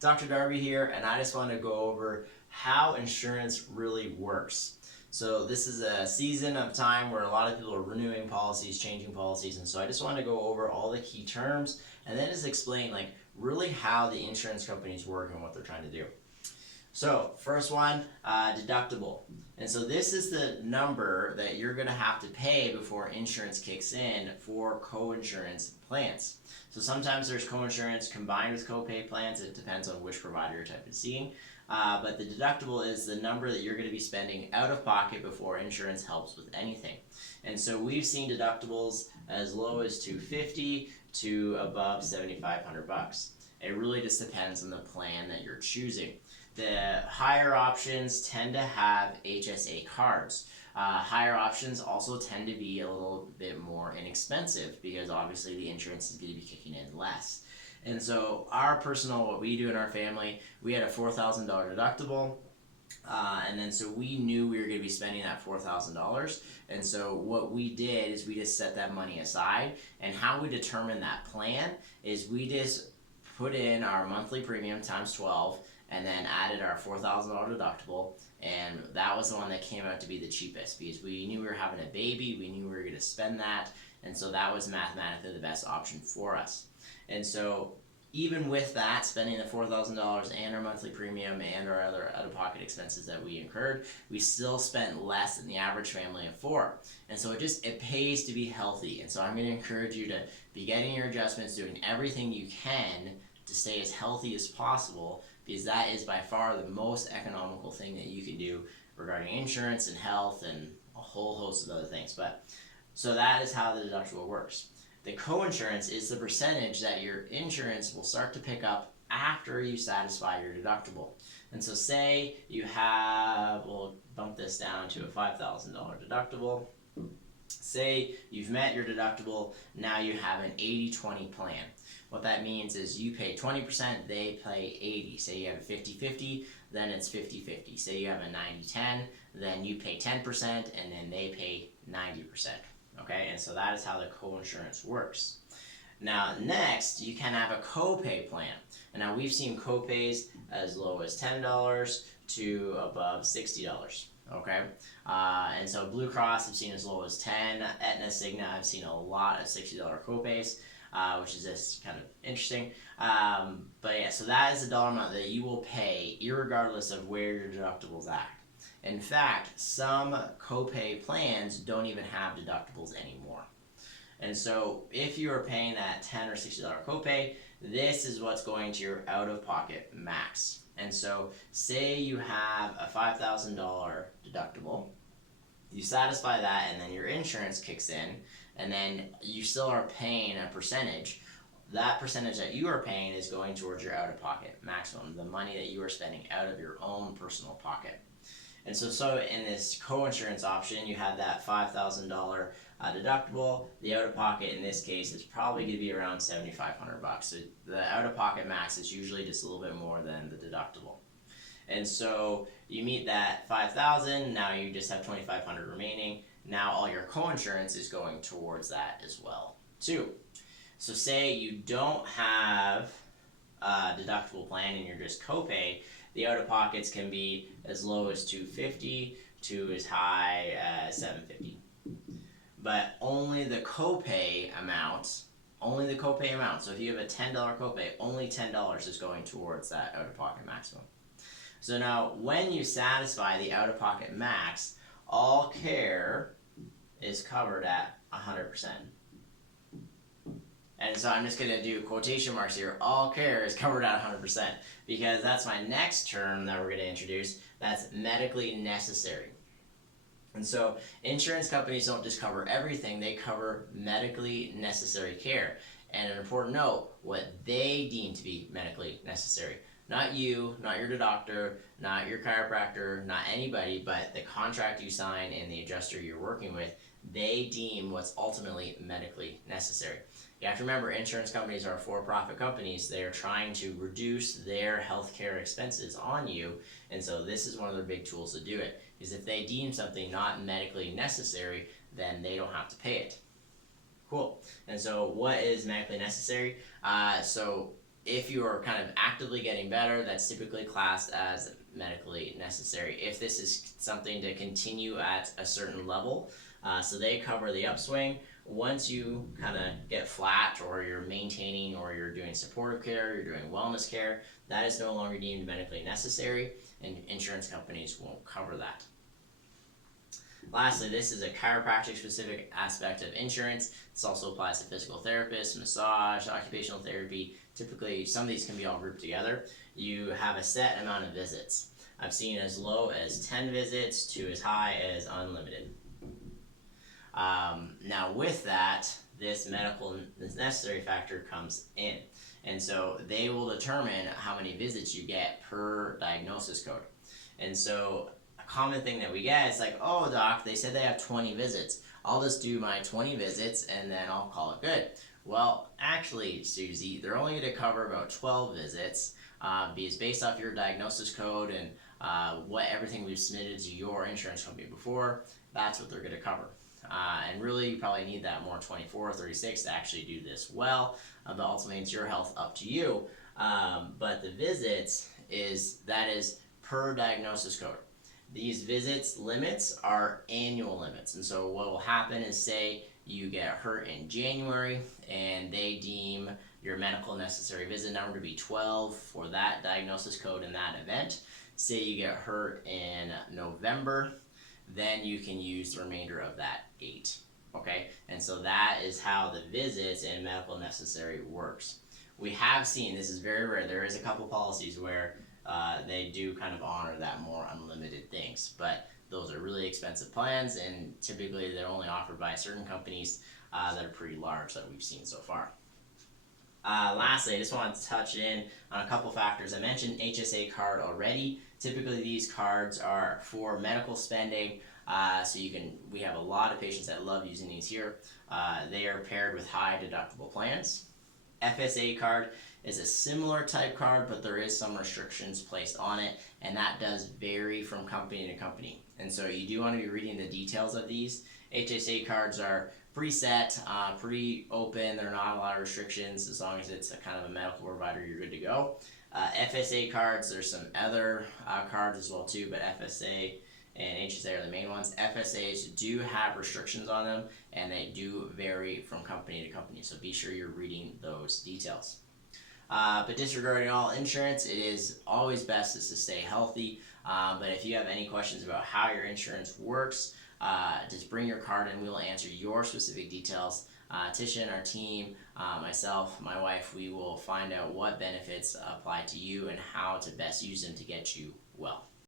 Dr. Darby here, and I just want to go over how insurance really works. So this is a season of time where a lot of people are renewing policies, changing policies, and so I just want to go over all the key terms and then just explain really how the insurance companies work and what they're trying to do. So first one, deductible. And so this is the number that you're going to have to pay before insurance kicks in for co-insurance plans. So sometimes there's co-insurance combined with copay plans. It depends on which provider you're type of seeing. But the deductible is the number that you're going to be spending out of pocket before insurance helps with anything. And so we've seen deductibles as low as $250 to above $7,500. It really just depends on the plan that you're choosing. The higher options tend to have HSA cards. Higher options also tend to be a little bit more inexpensive because obviously the insurance is going to be kicking in less. And so what we do in our family, we had a $4,000 deductible. And then so we knew we were going to be spending that $4,000. And so what we did is we just set that money aside. And how we determine that plan is we just put in our monthly premium times 12 and then added our $4,000 deductible, and that was the one that came out to be the cheapest because we knew we were having a baby, we knew we were going to spend that, and so that was mathematically the best option for us. And so even with that, spending the $4,000 and our monthly premium and our other out-of-pocket expenses that we incurred, we still spent less than the average family of four. And so it pays to be healthy. And so I'm going to encourage you to be getting your adjustments, doing everything you can to stay as healthy as possible, because that is by far the most economical thing that you can do regarding insurance and health and a whole host of other things. So that is how the deductible works. The co-insurance is the percentage that your insurance will start to pick up after you satisfy your deductible. And so say you we'll bump this down to a $5,000 deductible. Say you've met your deductible, now you have an 80-20 plan. What that means is you pay 20%, they pay 80%. Say you have a 50-50, then it's 50-50. Say you have a 90-10, then you pay 10% and then they pay 90%. Okay, and so that is how the co-insurance works. Now next, you can have a copay plan. And now we've seen copays as low as $10 to above $60. Okay, and so Blue Cross I've seen as low as 10. Aetna, Cigna, I've seen a lot of $60 copays, which is just kind of interesting. But yeah, so that is the dollar amount that you will pay irregardless of where your deductible's at. In fact, some copay plans don't even have deductibles anymore. And so if you are paying that $10 or $60 copay, this is what's going to your out-of-pocket max. And so say you have a $5,000 deductible, you satisfy that, and then your insurance kicks in, and then you still are paying a percentage. That percentage that you are paying is going towards your out-of-pocket maximum, the money that you are spending out of your own personal pocket. And so in this co-insurance option, you have that $5,000 deductible. The out-of-pocket in this case is probably going to be around $7,500. So the out-of-pocket max is usually just a little bit more than the deductible. And so you meet that $5,000. Now you just have $2,500 remaining. Now all your co-insurance is going towards that as well too. So say you don't have a deductible plan and you're just copay, the out-of-pockets can be as low as $250 to as high as $750. But only the copay amount. So if you have a $10 copay, only $10 is going towards that out-of-pocket maximum. So now when you satisfy the out-of-pocket max, all care is covered at 100%. And so I'm just going to do quotation marks here. All care is covered at 100% because that's my next term that we're going to introduce. That's medically necessary. And so insurance companies don't just cover everything. They cover medically necessary care. And an important note, what they deem to be medically necessary. Not you, not your doctor, not your chiropractor, not anybody, but the contract you sign and the adjuster you're working with, they deem what's ultimately medically necessary. You have to remember, insurance companies are for-profit companies. They are trying to reduce their healthcare expenses on you, and so this is one of their big tools to do it, is if they deem something not medically necessary, then they don't have to pay it. Cool. And so what is medically necessary? So if you are kind of actively getting better, that's typically classed as medically necessary. If this is something to continue at a certain level, so they cover the upswing. Once you kind of get flat, or you're maintaining, or you're doing supportive care, you're doing wellness care, that is no longer deemed medically necessary, and insurance companies won't cover that. Lastly, this is a chiropractic specific aspect of insurance. This also applies to physical therapists, massage, occupational therapy. Typically, some of these can be all grouped together. You have a set amount of visits. I've seen as low as 10 visits to as high as unlimited. Now with that, this medical necessary factor comes in. And so they will determine how many visits you get per diagnosis code. And so a common thing that we get is like, oh doc, they said they have 20 visits. I'll just do my 20 visits and then I'll call it good. Well, actually, Susie, they're only going to cover about 12 visits because based off your diagnosis code and what everything we've submitted to your insurance company before, that's what they're going to cover. And really, you probably need that more 24 or 36 to actually do this well. But ultimately, it's your health, up to you. But the visits that is per diagnosis code. These visits limits are annual limits. And so what will happen is, say you get hurt in January and they deem your medical necessary visit number to be 12 for that diagnosis code in that event. Say you get hurt in November, then you can use the remainder of that 8. Okay, and so that is how the visits and medical necessary works. We have seen, this is very rare, there is a couple policies where they do kind of honor that more unlimited things, but those are really expensive plans, and typically they're only offered by certain companies that are pretty large that we've seen so far. Lastly, I just wanted to touch in on a couple factors. I mentioned HSA card already. Typically these cards are for medical spending, so we have a lot of patients that love using these here. They are paired with high deductible plans. FSA card is a similar type card, but there is some restrictions placed on it, and that does vary from company to company. And so you do want to be reading the details of these. HSA cards are preset, pretty open. There are not a lot of restrictions. As long as it's a kind of a medical provider, you're good to go. FSA cards, there's some other cards as well too, but FSA and HSA are the main ones. FSAs do have restrictions on them, and they do vary from company to company, so be sure you're reading those details. But disregarding all insurance, it is always best is to stay healthy. But if you have any questions about how your insurance works, just bring your card and we'll answer your specific details. Tisha and our team, myself, my wife, we will find out what benefits apply to you and how to best use them to get you well.